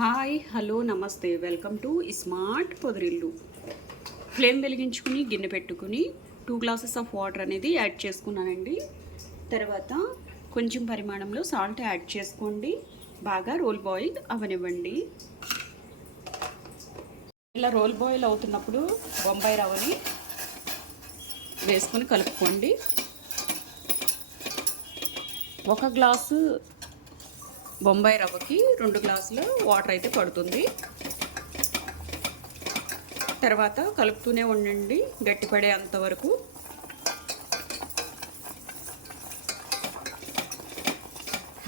Hi hello నమస్తే. Welcome to smart Podarillu. Flame వెలిగించుకుని గిన్నె పెట్టుకుని టూ గ్లాసెస్ ఆఫ్ వాటర్ అనేది యాడ్ చేసుకున్నానండి. తర్వాత కొంచెం పరిమాణంలో సాల్ట్ యాడ్ చేసుకోండి. బాగా రోల్ బాయిల్ అవనివ్వండి. ఇలా రోల్ బాయిల్ అవుతున్నప్పుడు బొంబాయి రవ్వని వేసుకొని కలుపుకోండి. ఒక గ్లాసు బొంబాయి రవ్వకి రెండు గ్లాసులు వాటర్ అయితే పడుతుంది. తర్వాత కలుపుతూనే ఉండండి గట్టిపడే అంతవరకు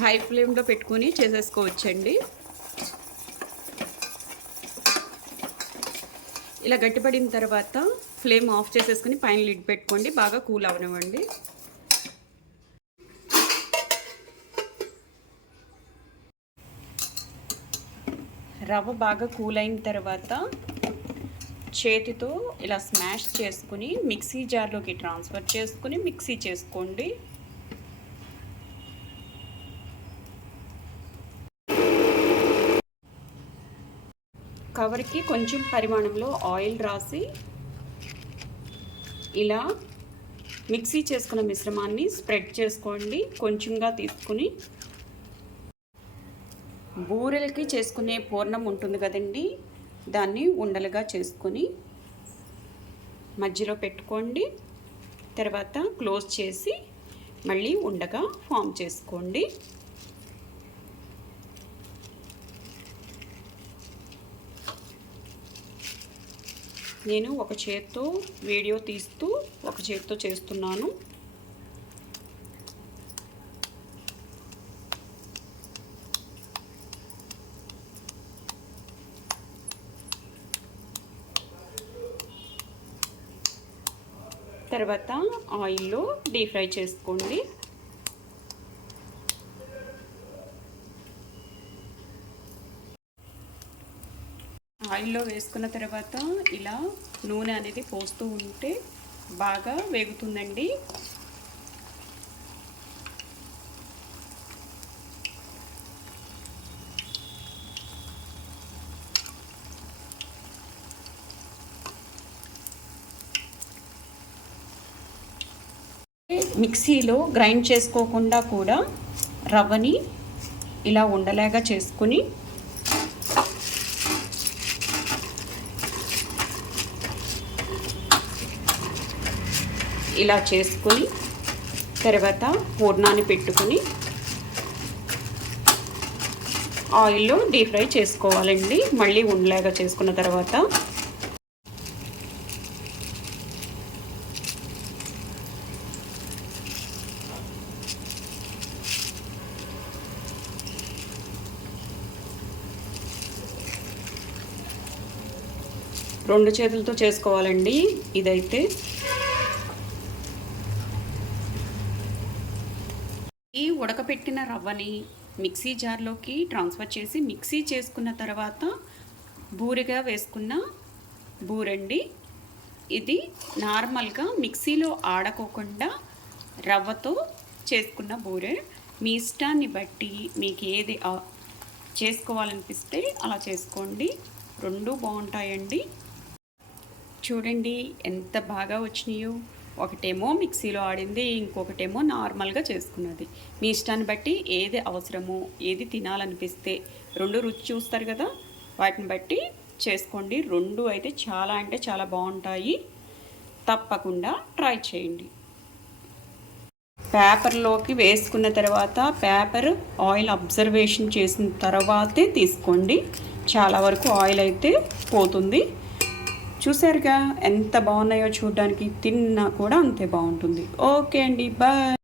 హై ఫ్లేమ్లో పెట్టుకుని చేసేసుకోవచ్చండి. ఇలా గట్టిపడిన తర్వాత ఫ్లేమ్ ఆఫ్ చేసేసుకుని పైన లిడ్ పెట్టుకోండి బాగా కూల్ అవనివ్వండి. రవ్వ బాగా కూల్ అయిన తర్వాత చేతితో ఇలా స్మాష్ చేసుకుని మిక్సీ జార్లోకి ట్రాన్స్ఫర్ చేసుకుని మిక్సీ చేసుకోండి. కవర్కి కొంచెం పరిమాణంలో ఆయిల్ రాసి ఇలా మిక్సీ చేసుకున్న మిశ్రమాన్ని స్ప్రెడ్ చేసుకోండి. కొంచెంగా తీసుకుని బూరెలకి చేసుకునే పూర్ణం ఉంటుంది కదండి దాన్ని ఉండలుగా చేసుకొని మధ్యలో పెట్టుకోండి. తర్వాత క్లోజ్ చేసి మళ్ళీ ఉండగా ఫామ్ చేసుకోండి. నేను ఒక చేత్తో వీడియో తీస్తూ ఒక చేత్తో చేస్తున్నాను. తర్వాత ఆయిల్లో డీప్ ఫ్రై చేసుకోండి. ఆయిల్లో వేసుకున్న తర్వాత ఇలా నూనె అనేది పోస్తూ ఉంటే బాగా వేగుతుందండి. మిక్సీలో గ్రైండ్ చేసుకోకుండా కూడా రవ్వని ఇలా ఉండలేగా చేసుకుని ఇలా చేసుకొని తర్వాత పూర్ణాన్ని పెట్టుకుని ఆయిల్లో డీప్ ఫ్రై చేసుకోవాలండి. మళ్ళీ ఉండలేగా చేసుకున్న తర్వాత రెండు చేతులతో చేసుకోవాలండి. ఇదైతే ఈ ఉడకపెట్టిన రవ్వని మిక్సీ జార్లోకి ట్రాన్స్ఫర్ చేసి మిక్సీ చేసుకున్న తర్వాత బూరెగా వేసుకున్న బూరండి. ఇది నార్మల్గా మిక్సీలో ఆడకోకుండా రవ్వతో చేసుకున్న బూరె. మీ ఇష్టాన్ని బట్టి మీకు ఏది చేసుకోవాలనిపిస్తే అలా చేసుకోండి. రెండు బాగుంటాయండి. చూడండి ఎంత బాగా వచ్చినాయో. ఒకటేమో మిక్సీలో ఆడింది ఇంకొకటేమో నార్మల్గా చేసుకున్నది. మీ ఇష్టాన్ని బట్టి ఏది అవసరమో ఏది తినాలనిపిస్తే రెండు రుచి చూస్తారు కదా? వాటిని బట్టి చేసుకోండి. రెండు అయితే చాలా అంటే చాలా బాగుంటాయి. తప్పకుండా ట్రై చేయండి. పేపర్లోకి వేసుకున్న తర్వాత పేపర్ ఆయిల్ అబ్జర్వేషన్ చేసిన తర్వాతే తీసుకోండి. చాలా వరకు ఆయిల్ అయితే పోతుంది. చూసారుగా ఎంత బాగున్నాయో చూడడానికి తిన్నా కూడా అంతే బాగుంటుంది. ఓకే అండి బాయ్.